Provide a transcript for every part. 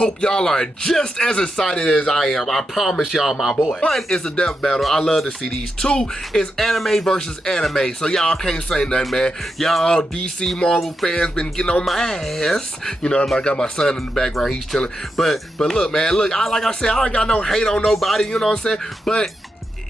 hope y'all are just as excited as I am. I promise y'all, my boy. One is a death battle. I love to see these. Two is anime versus anime. So y'all can't say nothing, man. Y'all DC Marvel fans been getting on my ass. You know, I got my son in the background. He's chilling. But look, man, look, like I said, I ain't got no hate on nobody, you know what I'm saying? But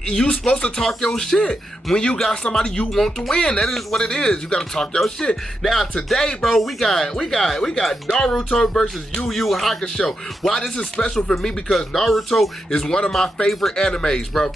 you supposed to talk your shit when you got somebody you want to win. That is what it is. You gotta talk your shit. Now today, bro, we got Naruto versus Yu Yu Hakusho. Why this is special for me? Because Naruto is one of my favorite animes, bro.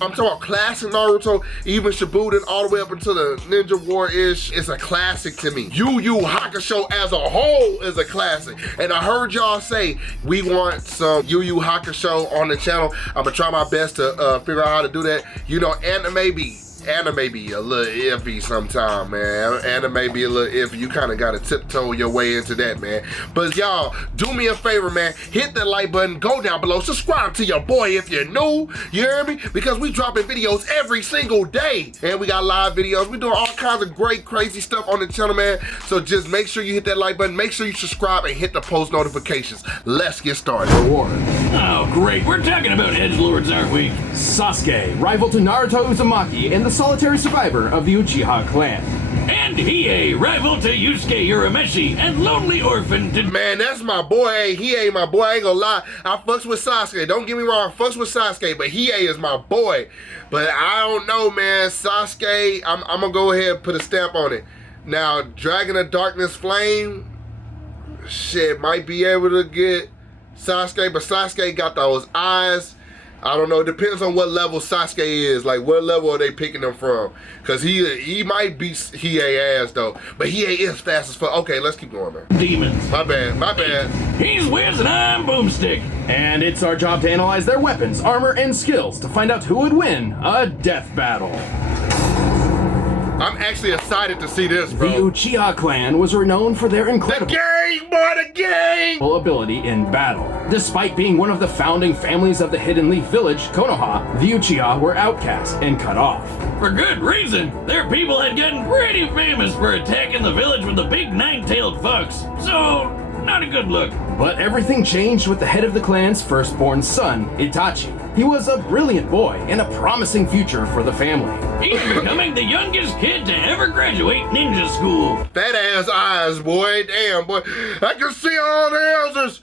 I'm talking about classic Naruto, even Shippuden, all the way up until the Ninja War-ish. It's a classic to me. Yu Yu Hakusho as a whole is a classic. And I heard y'all say we want some Yu Yu Hakusho on the channel. I'm gonna try my best to figure out how to do that. You know, anime be a little iffy sometime, man. Anime be a little iffy. You kind of got to tiptoe your way into that, man. But y'all, do me a favor, man. Hit that like button, go down below, subscribe to your boy if you're new, you hear me? Because we dropping videos every single day. And we got live videos. We doing all kinds of great, crazy stuff on the channel, man. So just make sure you hit that like button, make sure you subscribe, and hit the post notifications. Let's get started. Reward. Oh, great. We're talking about edgelords, aren't we? Sasuke, rival to Naruto Uzumaki and the solitary survivor of the Uchiha clan. And Hiei, rival to Yusuke Urameshi and lonely orphan to... Man, that's my boy. Hey, Hiei, my boy. I ain't gonna lie. I fucks with Sasuke. Don't get me wrong. I fucks with Sasuke, but Hiei is my boy. But I don't know, man. Sasuke, I'm gonna go ahead and put a stamp on it. Now, Dragon of Darkness Flame, shit, might be able to get Sasuke, but Sasuke got those eyes. I don't know, it depends on what level Sasuke is. Like, what level are they picking him from? Because he might beat Hiei ass, though. But Hiei is fast as fuck. Okay, let's keep going, man. Demons. My bad. He's Wiz and I'm Boomstick. And it's our job to analyze their weapons, armor, and skills to find out who would win a death battle. I'm actually excited to see this, The bro. Uchiha clan was renowned for their incredible The gang! ability in battle. Despite being one of the founding families of the Hidden Leaf Village, Konoha, the Uchiha were outcast and cut off. For good reason. Their people had gotten pretty famous for attacking the village with a big nine-tailed fox. So, not a good look. But everything changed with the head of the clan's firstborn son, Itachi. He was a brilliant boy and a promising future for the family. He's becoming the youngest kid to ever graduate ninja school. Fat ass eyes, boy. Damn, boy. I can see all the answers.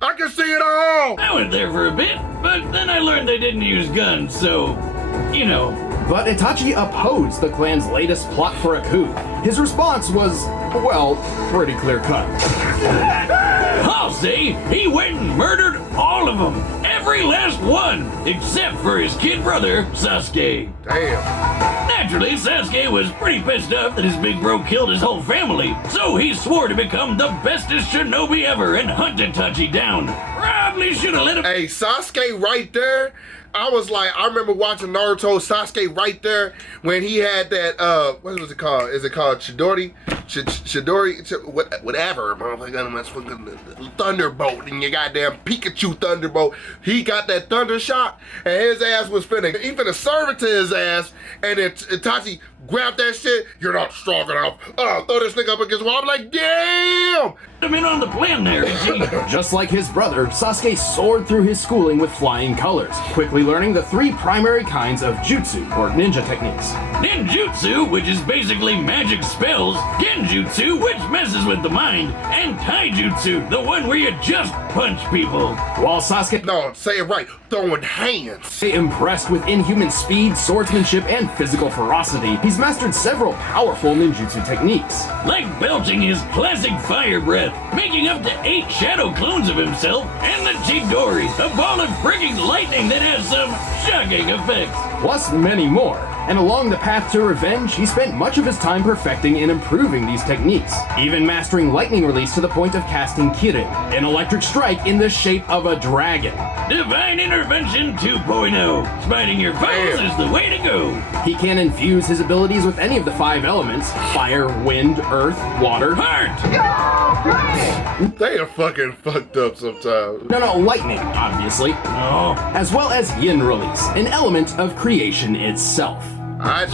I can see it all. I went there for a bit, but then I learned they didn't use guns, so, you know. But Itachi opposed the clan's latest plot for a coup. His response was, well, pretty clear-cut. I'll say he went and murdered all of them. Every last one, except for his kid brother, Sasuke. Damn. Naturally, Sasuke was pretty pissed off that his big bro killed his whole family, so he swore to become the bestest shinobi ever and hunt Itachi down. Probably should have let him... Hey, Sasuke right there. I was like, I remember watching Naruto, Sasuke right there when he had that, what was it called? Is it called Chidori? Whatever, motherfucker, Thunderbolt, and your goddamn Pikachu Thunderbolt. He got that thunder shot, and his ass was he finna serve it to his ass, and then Itachi grabbed that shit. You're not strong enough. Oh, throw this nigga up against the wall. I'm like, damn! I'm in on the plan there, is he? Just like his brother, Sasuke soared through his schooling with flying colors, quickly learning the three primary kinds of jutsu, or ninja techniques. Ninjutsu, which is basically magic spells, Genjutsu, which messes with the mind, and Taijutsu, the one where you just punch people. While Sasuke, No, say it right, throwing hands. impressed with inhuman speed, swordsmanship, and physical ferocity, he's mastered several powerful ninjutsu techniques. Like belching his classic fire breath, making up to 8 shadow clones of himself, and the Chidori, a ball of frigging lightning that has some shocking effects. Plus many more. And along the path to revenge, he spent much of his time perfecting and improving these techniques, even mastering lightning release to the point of casting Kirin, an electric strike in the shape of a dragon. Divine Intervention 2.0. Smiting your foes is the way to go. He can infuse his abilities with any of the 5 elements: fire, wind, earth, water. Heart! They are fucking fucked up sometimes. No, lightning, obviously. Oh. As well as yin release, an element of creation itself. I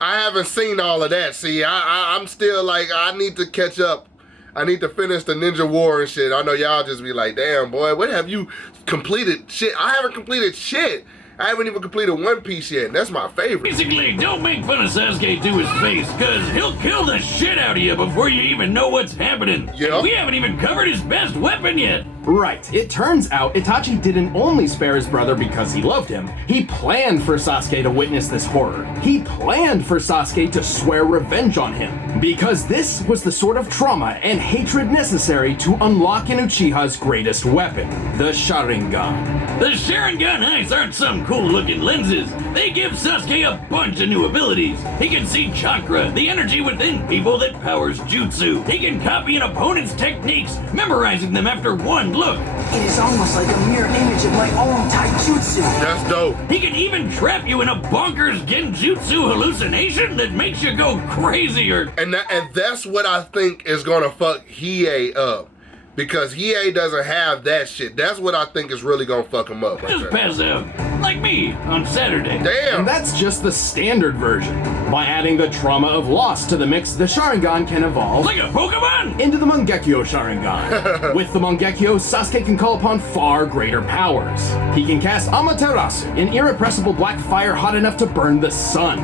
haven't seen all of that. See, I'm still like, I need to catch up. I need to finish the Ninja War and shit. I know y'all just be like, damn, boy, what have you completed? Shit, I haven't completed shit. I haven't even completed One Piece yet, and that's my favorite. Basically, don't make fun of Sasuke to his face, cause he'll kill the shit out of you before you even know what's happening. Yeah. We haven't even covered his best weapon yet. Right, it turns out Itachi didn't only spare his brother because he loved him. He planned for Sasuke to witness this horror. He planned for Sasuke to swear revenge on him. Because this was the sort of trauma and hatred necessary to unlock an Uchiha's greatest weapon, the Sharingan. The Sharingan eyes aren't some cool looking lenses. They give Sasuke a bunch of new abilities. He can see chakra, the energy within people that powers jutsu. He can copy an opponent's techniques, memorizing them after one look. It is almost like a mirror image of my own taijutsu. That's dope. He can even trap you in a bonkers genjutsu hallucination that makes you go crazy or... And that's what I think is gonna fuck Hiei up. Because Hiei doesn't have that shit. That's what I think is really gonna fuck him up. Right just there. pass out. Like me on Saturday. Damn. And that's just the standard version. By adding the trauma of loss to the mix, the Sharingan can evolve Like a Pokemon! into the Mangekyo Sharingan. With the Mangekyo, Sasuke can call upon far greater powers. He can cast Amaterasu, an irrepressible black fire hot enough to burn the sun.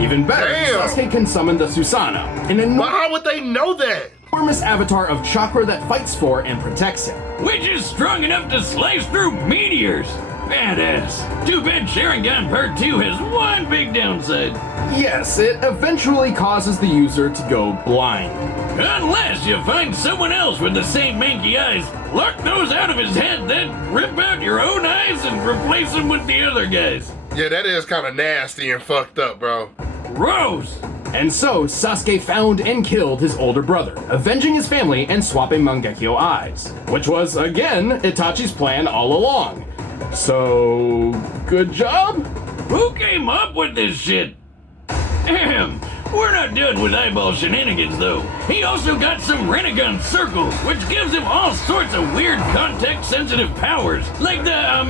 Even better, Damn. Sasuke can summon the Susanoo, an But how would they know that? enormous avatar of chakra that fights for and protects him. Which is strong enough to slice through meteors. Badass. Too bad Sharingan Part 2 has one big downside. Yes, it eventually causes the user to go blind. Unless you find someone else with the same manky eyes, pluck those out of his head, then rip out your own eyes and replace them with the other guys. Yeah, that is kind of nasty and fucked up, bro. Gross. And so, Sasuke found and killed his older brother, avenging his family and swapping Mangekyo eyes. Which was, again, Itachi's plan all along. So, good job? Who came up with this shit? Ahem. We're not done with eyeball shenanigans, though. He also got some Rinnegan circles, which gives him all sorts of weird context-sensitive powers. Like the, I'm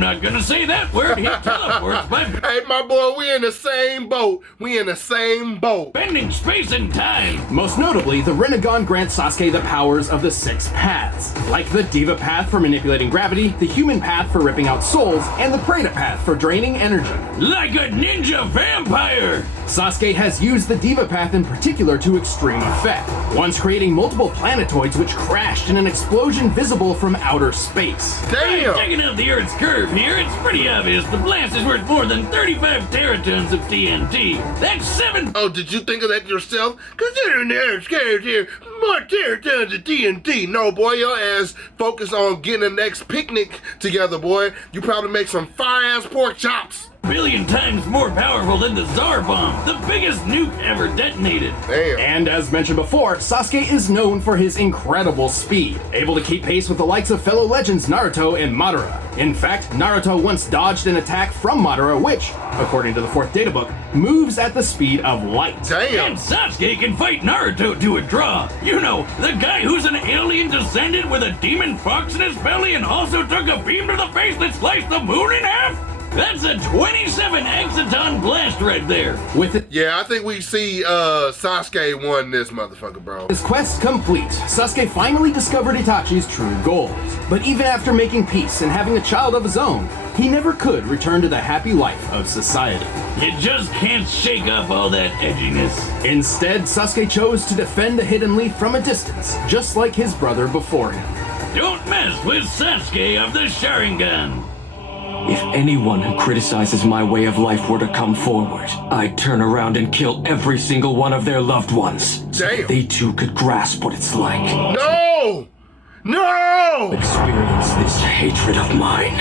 not gonna say that word. He teleports by Hey, my boy, we in the same boat. We in the same boat. bending space and time. Most notably, the Rinnegan grants Sasuke the powers of the 6 paths, like the Diva path for manipulating gravity, the Human path for ripping out souls, and the Preta path for draining energy. Like a ninja vampire. Sasuke has used the Diva path in particular to extreme effect, once creating multiple planetoids which crashed in an explosion visible from outer space. Damn. Checking out the Earth's curve here, it's pretty obvious the blast is worth more than 35 teratons of TNT. That's 7 Oh, did you think of that yourself? Considering the Earth's curve here, more teratons of TNT. No, boy, your ass focus on getting the next picnic together, boy. You probably make some fire-ass pork chops. billion times more powerful than the Tsar Bomb, the biggest nuke ever detonated. Damn. And as mentioned before, Sasuke is known for his incredible speed, able to keep pace with the likes of fellow legends Naruto and Madara. In fact, Naruto once dodged an attack from Madara which, according to the 4th databook, moves at the speed of light. Damn. And Sasuke can fight Naruto to a draw. You know, the guy who's an alien descendant with a demon fox in his belly and also took a beam to the face that sliced the moon in half? That's a 27 exaton blast right there. With it Yeah, I think we see Sasuke won this motherfucker, bro. his quest complete, Sasuke finally discovered Itachi's true goals. But even after making peace and having a child of his own, he never could return to the happy life of society. You just can't shake off all that edginess. Instead, Sasuke chose to defend the Hidden Leaf from a distance, just like his brother before him. Don't mess with Sasuke of the Sharingan. If anyone who criticizes my way of life were to come forward, I'd turn around and kill every single one of their loved ones. So Damn. that they too could grasp what it's like. No! No! Experience this hatred of mine.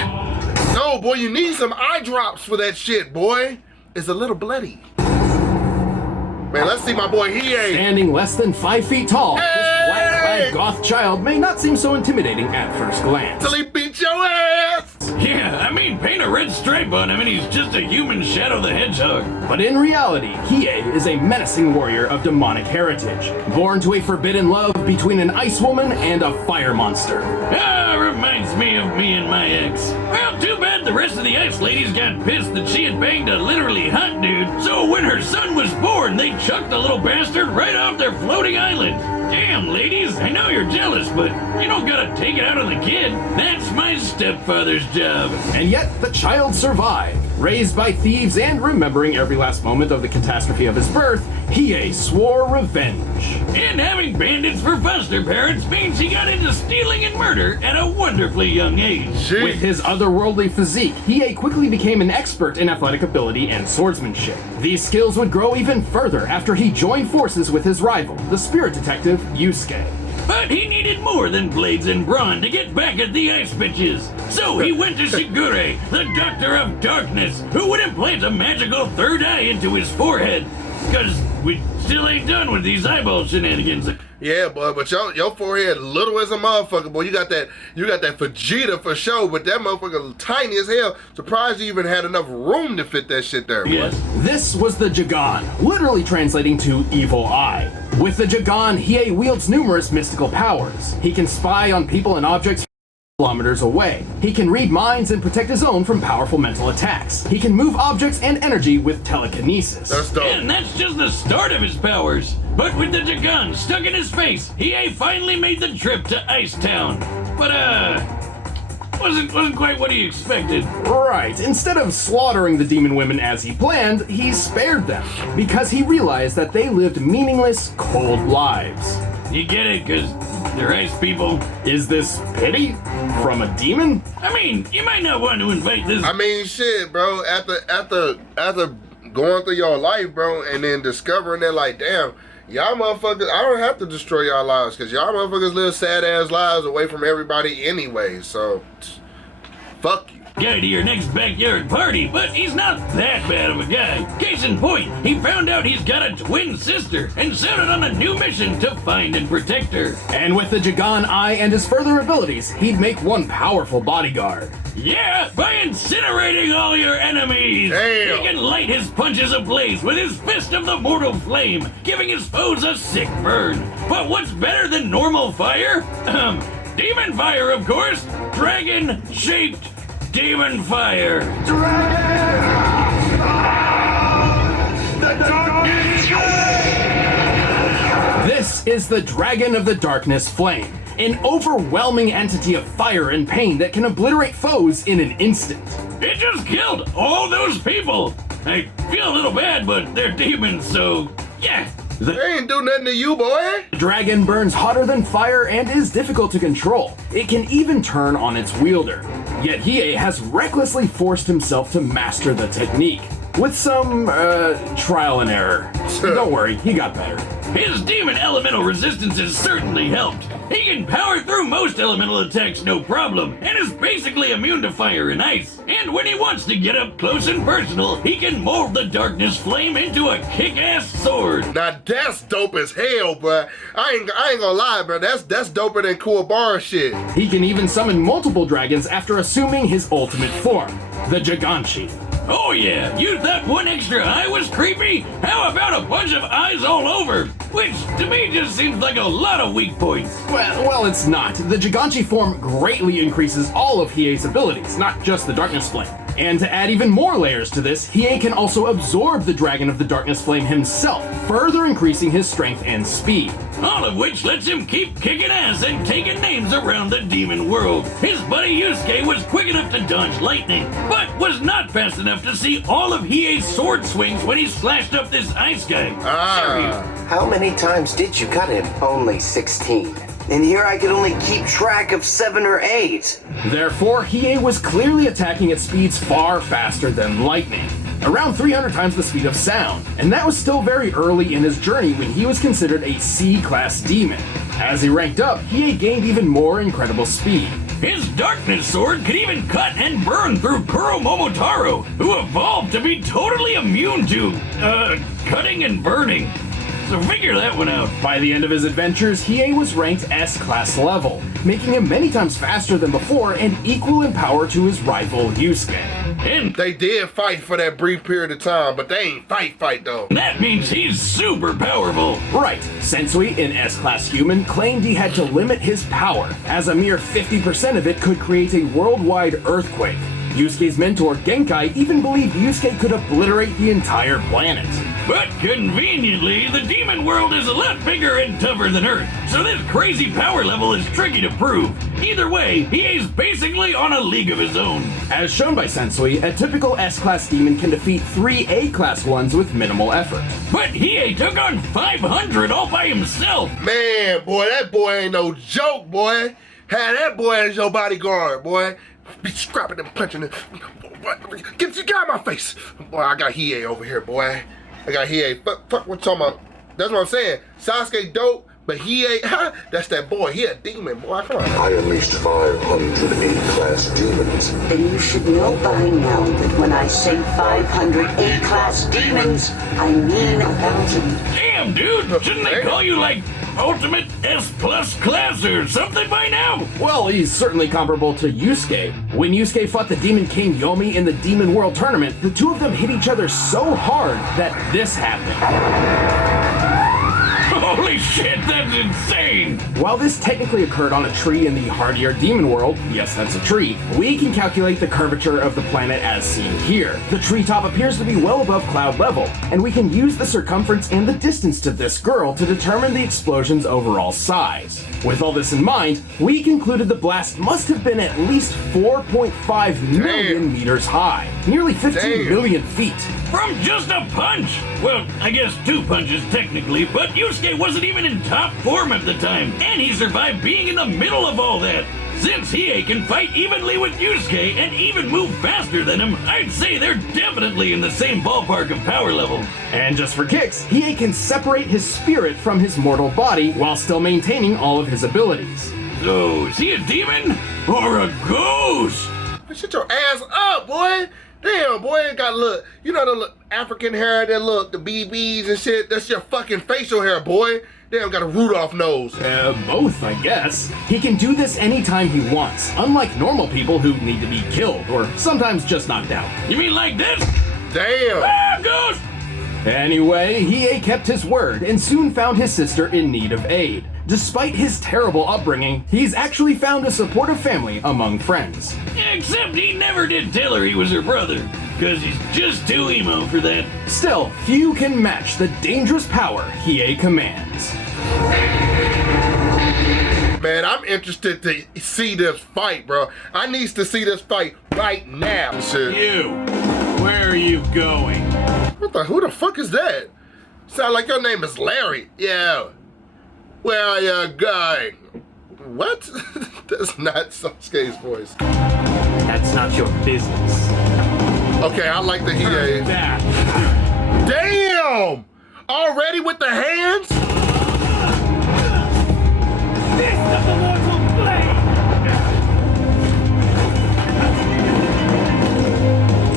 No, boy, you need some eye drops for that shit, boy. It's a little bloody. Man, let's see my boy Hiei. Standing less than 5 feet tall, this Hey! black-clad goth child may not seem so intimidating at first glance. Till he beat your ass! Yeah, I mean, paint a red stripe on him and he's just a human Shadow the Hedgehog. But in reality, Hiei is a menacing warrior of demonic heritage, born to a forbidden love between an ice woman and a fire monster. Ah, reminds me of me and my ex. Well, too bad the rest of the ice ladies got pissed that she had banged a literally hot dude, so when her son was born, they chucked the little bastard right off their floating island. Damn, ladies, I know you're jealous, but you don't gotta take it out on the kid. That's my stepfather's job. And yet, the child survived. Raised by thieves and remembering every last moment of the catastrophe of his birth, Hiei swore revenge. And having bandits for foster parents means he got into stealing and murder at a wonderfully young age. With his otherworldly physique, Hiei quickly became an expert in athletic ability and swordsmanship. These skills would grow even further after he joined forces with his rival, the spirit detective Yusuke. But he needed more than blades and brawn to get back at the ice bitches. So he went to Shigure, the Doctor of Darkness, who would implant a magical third eye into his forehead. Cause we still ain't done with these eyeball shenanigans. Yeah, boy, but your forehead little as a motherfucker, boy. You got that Vegeta for sure, but that motherfucker tiny as hell. Surprised you even had enough room to fit that shit there, boy. Yes. This was the Jagan, literally translating to evil eye. With the Jagan, Hiei wields numerous mystical powers. He can spy on people and objects kilometers away. He can read minds and protect his own from powerful mental attacks. He can move objects and energy with telekinesis. That's dope. And that's just the start of his powers. But with the Jagan stuck in his face, Hiei finally made the trip to Ice Town. But wasn't quite what he expected. Right, instead of slaughtering the demon women as he planned, he spared them, because he realized that they lived meaningless, cold lives. You get it, cause they're ice people. Is this pity? From a demon? I mean, you might not want to invite this. I mean, shit, bro. After going through your life, bro, and then discovering that, like, damn, y'all motherfuckers, I don't have to destroy y'all lives, because y'all motherfuckers live sad-ass lives away from everybody anyway, so fuck you. Guy to your next backyard party, but he's not that bad of a guy. Case in point, he found out he's got a twin sister and set out on a new mission to find and protect her. And with the Jagan Eye and his further abilities, he'd make one powerful bodyguard. Yeah, by incinerating all your enemies! Damn. He can light his punches ablaze with his fist of the mortal flame, giving his foes a sick burn. But what's better than normal fire? Demon fire, of course! Dragon-shaped demon fire! This is the Dragon of the Darkness Flame, an overwhelming entity of fire and pain that can obliterate foes in an instant. It just killed all those people! I feel a little bad, but they're demons, so yeah. They ain't do nothing to you, boy. The dragon burns hotter than fire and is difficult to control. It can even turn on its wielder. Yet Hiei has recklessly forced himself to master the technique. With some, trial and error. Don't worry, he got better. His demon elemental resistance has certainly helped. He can power through most elemental attacks no problem, and is basically immune to fire and ice. And when he wants to get up close and personal, he can mold the darkness flame into a kick-ass sword. Now that's dope as hell, bruh. I ain't gonna lie, bro. That's doper than Kuwabara shit. He can even summon multiple dragons after assuming his ultimate form, the Giganshi. Oh yeah, you thought one extra eye was creepy? How about a bunch of eyes all over? Which, to me, just seems like a lot of weak points. Well, it's not. The Giganshi form greatly increases all of Hiei's abilities, not just the Darkness Flame. And to add even more layers to this, Hiei can also absorb the Dragon of the Darkness Flame himself, further increasing his strength and speed. All of which lets him keep kicking ass and taking names around the demon world. His buddy Yusuke was quick enough to dodge lightning, but was not fast enough to see all of Hiei's sword swings when he slashed up this ice guy. How many times did you cut him? Only 16. And here I could only keep track of 7 or 8. Therefore, Hiei was clearly attacking at speeds far faster than lightning, around 300 times the speed of sound, and that was still very early in his journey when he was considered a C-class demon. As he ranked up, Hiei gained even more incredible speed. His darkness sword could even cut and burn through Kuro Momotaro, who evolved to be totally immune to, cutting and burning. So figure that one out. By the end of his adventures, Hiei was ranked S-class level, making him many times faster than before and equal in power to his rival Yusuke. And They did fight for that brief period of time, but they ain't fight though. that means he's super powerful. Right, Sensui, an S-class human, claimed he had to limit his power, as a mere 50% of it could create a worldwide earthquake. Yusuke's mentor, Genkai, even believed Yusuke could obliterate the entire planet. But conveniently, the demon world is a lot bigger and tougher than Earth, so this crazy power level is tricky to prove. Either way, Hiei's basically on a league of his own. As shown by Sensui, a typical S-class demon can defeat 3 A-class ones with minimal effort. But Hiei took on 500 all by himself. Man, boy, that boy ain't no joke, boy. Had that boy as your bodyguard, boy. Be scrapping and punching it. Get out of my face. Boy, I got Hiei over here, boy. I got Hiei. Fuck what you talking about. That's what I'm saying. Sasuke dope, but Hiei, that's that boy. He a demon, boy. Come on. I unleashed 500 A-class demons. Then you should know by now that when I say 500 A-class demons, I mean 1,000. Damn, dude, shouldn't they call you like Ultimate S+ class or something by now? Well, he's certainly comparable to Yusuke. When Yusuke fought the Demon King Yomi in the Demon World Tournament, the two of them hit each other so hard that this happened. Holy shit, that's insane! While this technically occurred on a tree in the hardier demon world, yes, that's a tree, we can calculate the curvature of the planet as seen here. The treetop appears to be well above cloud level, and we can use the circumference and the distance to this girl to determine the explosion's overall size. With all this in mind, we concluded the blast must have been at least 4.5 million meters high, nearly 15 million feet. From just a punch! Well, I guess 2 punches technically, but Yusuke wasn't even in top form at the time, and he survived being in the middle of all that. Since Hiei can fight evenly with Yusuke and even move faster than him, I'd say they're definitely in the same ballpark of power level. And just for kicks, Hiei can separate his spirit from his mortal body while still maintaining all of his abilities. So, is he a demon or a ghost? Shut your ass up, boy. Damn, boy, it got look. You know the look, African hair, that look, the BBs and shit. That's your fucking facial hair, boy. Damn, got a Rudolph nose. Both, I guess. He can do this anytime he wants, unlike normal people who need to be killed or sometimes just knocked out. You mean like this? Damn. Ah, ghost! Anyway, Hiei kept his word and soon found his sister in need of aid. Despite his terrible upbringing, he's actually found a supportive family among friends. Except he never did tell her he was her brother, because he's just too emo for that. Still, few can match the dangerous power Hiei commands. Man, I'm interested to see this fight, bro. I need to see this fight right now. Shit. You, where are you going? Who the fuck is that? Sound like your name is Larry. Yeah. Where are you going? What? That's not Sasuke's voice. That's not your business. Okay, I like the Hiei. Back. Damn! Already with the hands? Fist of the mortal blade!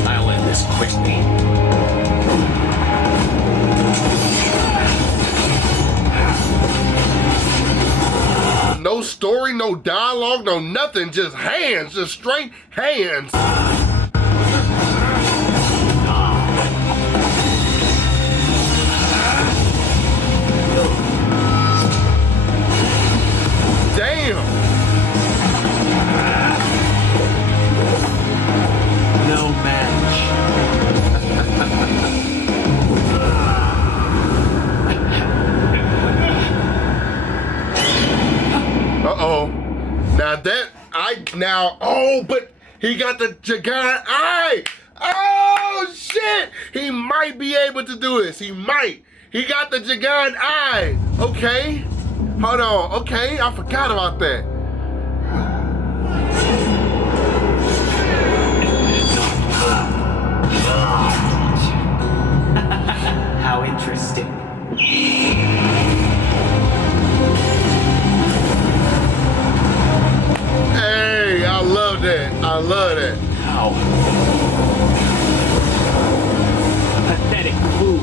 I'll end this quickly. No story, no dialogue, no nothing, just hands, just straight hands. Damn. No match. Uh-oh. But he got the giant eye. Oh, shit. He might be able to do this. He might. He got the giant eye. Okay. Hold on. Okay, I forgot about that. How interesting. Hey, I love that. I love that. How? Pathetic fool.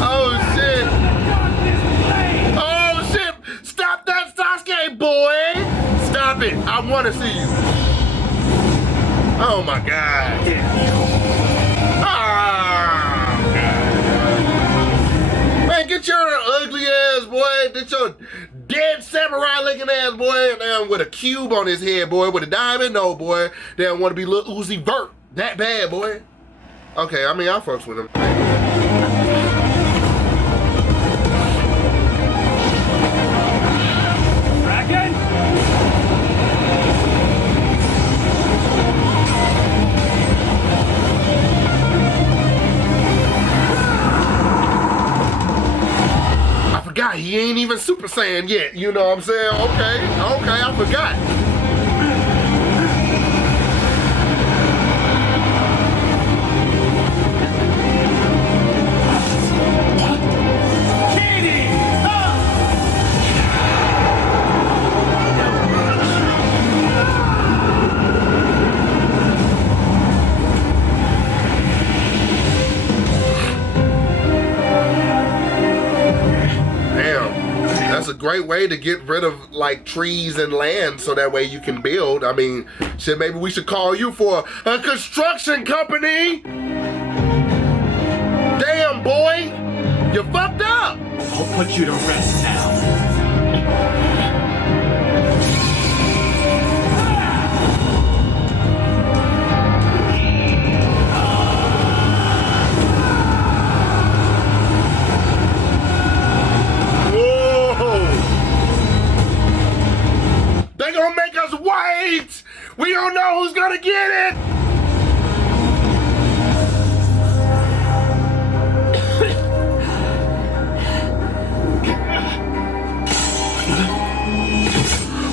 Oh, shit. Oh, shit. Stop that, Sasuke, boy. Stop it. I want to see you. Oh, my God. Oh, God. Man, get your ugly ass, boy. Get your dead samurai looking ass, boy. Damn, with a cube on his head, boy. With a diamond, no, boy. They don't want to be little Uzi Vert. That bad, boy. Okay, I mean, I fucks with him. He ain't even Super Saiyan yet, you know what I'm saying? Okay, I forgot. That's a great way to get rid of like trees and land so that way you can build. I mean, shit, maybe we should call you for a construction company. Damn, boy, you fucked up. I'll put you to rest now. They gonna make us wait! We don't know who's gonna get it!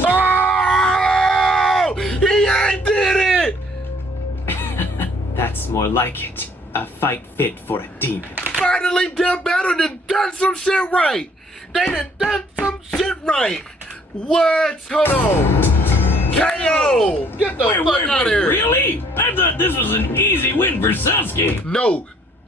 Oh! He ain't did it! That's more like it. A fight fit for a demon. Finally done better than done some shit right! They done some shit right! What? Hold on. KO! Get the fuck out of here. Really? I thought this was an easy win for Sasuke. No,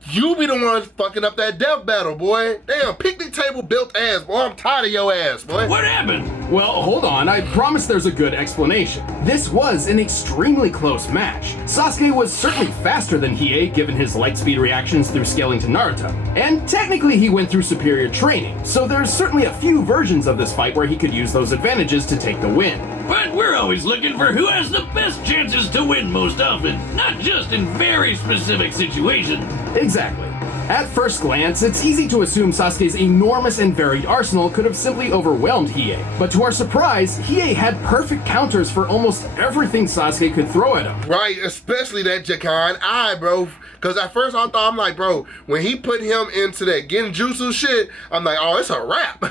you be the one fucking up that death battle, boy. Damn, picnic table built ass, boy. I'm tired of your ass, boy. What happened? Well, hold on, I promise there's a good explanation. This was an extremely close match. Sasuke was certainly faster than Hiei given his light speed reactions through scaling to Naruto. And technically he went through superior training, so there's certainly a few versions of this fight where he could use those advantages to take the win. But we're always looking for who has the best chances to win most often, not just in very specific situations. Exactly. At first glance, it's easy to assume Sasuke's enormous and varied arsenal could have simply overwhelmed Hiei. But to our surprise, Hiei had perfect counters for almost everything Sasuke could throw at him. Right, especially that Jakan Eye, bro. Because at first I thought, I'm like, bro, when he put him into that Genjutsu shit, I'm like, oh, it's a wrap.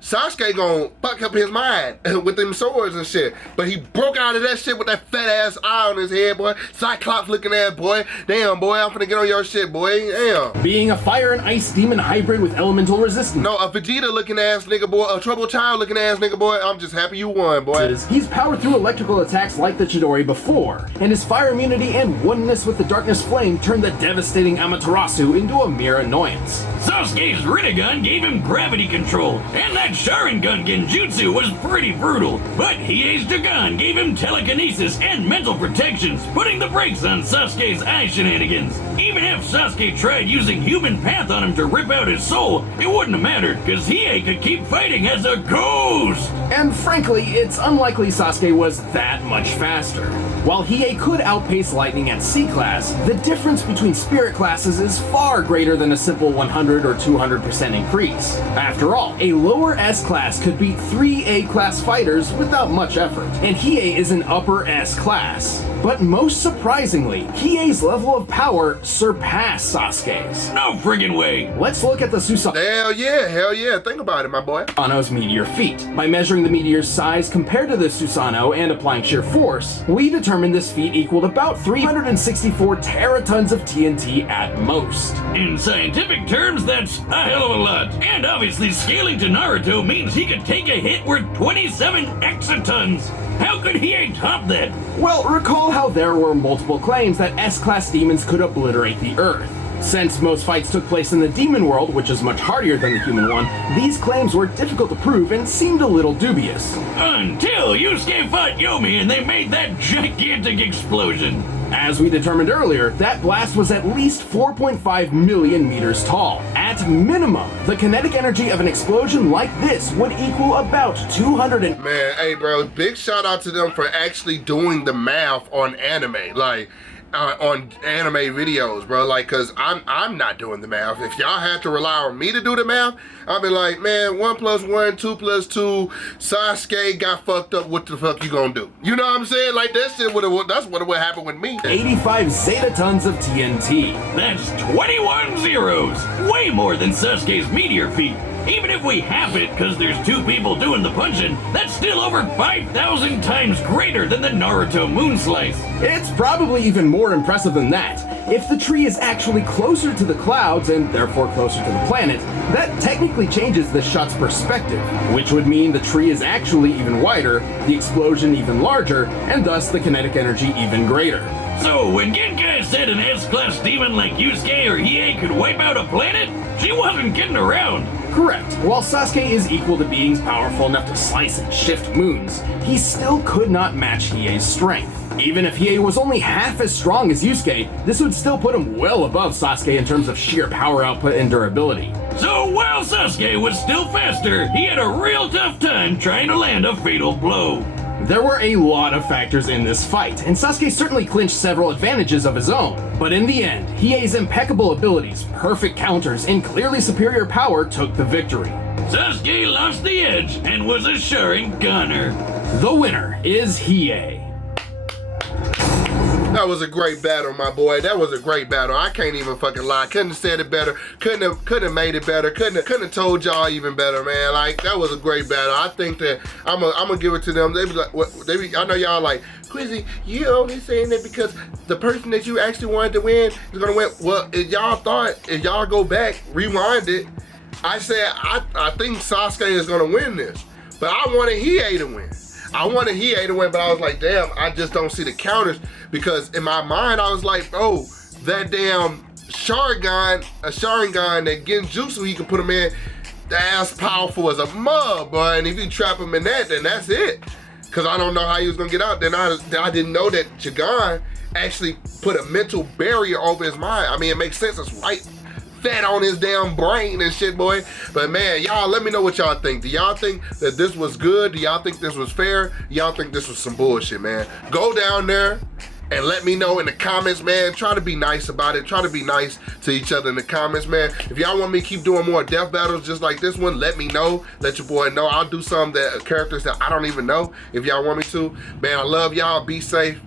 Sasuke gonna fuck up his mind with them swords and shit. But he broke out of that shit with that fat ass eye on his head, boy. Cyclops looking ass, boy. Damn, boy, I'm finna get on your shit, boy. Damn. Being a fire and ice demon hybrid with elemental resistance. No, a Vegeta looking ass nigga, boy. A Troubled Child looking ass nigga, boy. I'm just happy you won, boy. He's powered through electrical attacks like the Chidori before, and his fire immunity and oneness with the darkness flame turned the devastating Amaterasu into a mere annoyance. Sasuke's Rinnegan gave him gravity control, and that Sharingan Genjutsu was pretty brutal. But Hiei's Dagon gave him telekinesis and mental protections, putting the brakes on Sasuke's eye shenanigans. Even if Sasuke tried using human path on him to rip out his soul, it wouldn't have mattered, because Hiei could keep fighting as a ghost! And frankly, it's unlikely Sasuke was that much faster. While Hiei could outpace Lightning at C-Class, the difference between Spirit classes is far greater than a simple 100 or 200% increase. After all, a lower S-Class could beat 3 A-Class fighters without much effort, and Hiei is an upper S-Class. But most surprisingly, Hiei's level of power surpassed Sasuke's. No friggin' way! Let's look at the Hell yeah, think about it, my boy. Susanoo's meteor feat. By measuring the meteor's size compared to the Susanoo and applying sheer force, we determined this feat equaled about 364 teratons of TNT at most. In scientific terms, that's a hell of a lot. And obviously scaling to Naruto means he could take a hit worth 27 exatons. How could Hiei top that? Well, recall how there were multiple claims that S-Class demons could obliterate the Earth. Since most fights took place in the demon world, which is much hardier than the human one, these claims were difficult to prove and seemed a little dubious. Until Yusuke fought Yomi and they made that gigantic explosion. As we determined earlier, that blast was at least 4.5 million meters tall. At minimum, the kinetic energy of an explosion like this would equal about 200 and... Man, hey bro, big shout out to them for actually doing the math on anime. Like, on anime videos, bro. Like, cause I'm not doing the math. If y'all had to rely on me to do the math, I'd be like, man, 1 + 1, 2 + 2. Sasuke got fucked up. What the fuck you gonna do? You know what I'm saying? Like that shit that's what would happen with me. 85 zeta tons of TNT. That's 21 zeros! Way more than Sasuke's meteor feat. Even if we half it because there's 2 people doing the punching, that's still over 5,000 times greater than the Naruto moon slice. It's probably even more impressive than that. If the tree is actually closer to the clouds and therefore closer to the planet, that technically changes the shot's perspective, which would mean the tree is actually even wider, the explosion even larger, and thus the kinetic energy even greater. So when Genkai said an S-class demon like Yusuke or Hiei could wipe out a planet, she wasn't kidding around. Correct. While Sasuke is equal to beings powerful enough to slice and shift moons, he still could not match Hiei's strength. Even if Hiei was only half as strong as Yusuke, this would still put him well above Sasuke in terms of sheer power output and durability. So while Sasuke was still faster, he had a real tough time trying to land a fatal blow. There were a lot of factors in this fight, and Sasuke certainly clinched several advantages of his own. But in the end, Hiei's impeccable abilities, perfect counters, and clearly superior power took the victory. Sasuke lost the edge and was a sharring gunner. The winner is Hiei. That was a great battle, my boy. That was a great battle. I can't even fucking lie. Couldn't have said it better. Couldn't have made it better. Couldn't have told y'all even better, man. Like, that was a great battle. I think that I'm gonna give it to them. They be like, what? I know y'all like, Quizzy, you only saying that because the person that you actually wanted to win is gonna win. Well, if y'all go back, rewind it, I said I think Sasuke is gonna win this, but I wanted Hiei to win. I wanted Hiei to win, but I was like, damn, I just don't see the counters, because in my mind, I was like, oh, that damn Sharingan, that Genjutsu he can put him in, that's powerful as a mug, boy, and if you trap him in that, then that's it. Because I don't know how he was gonna get out. Then I didn't know that Sharingan actually put a mental barrier over his mind. I mean, it makes sense, it's right fat on his damn brain and shit, boy. But man, y'all let me know what y'all think. Do y'all think that this was good? Do y'all think this was fair? Y'all think this was some bullshit, man? Go down there and let me know in the comments, man. Try to be nice about it. Try to be nice to each other in the comments, man. If y'all want me to keep doing more death battles just like this one, let me know. Let your boy know. I'll do some characters that I don't even know if y'all want me to. Man, I love y'all. Be safe.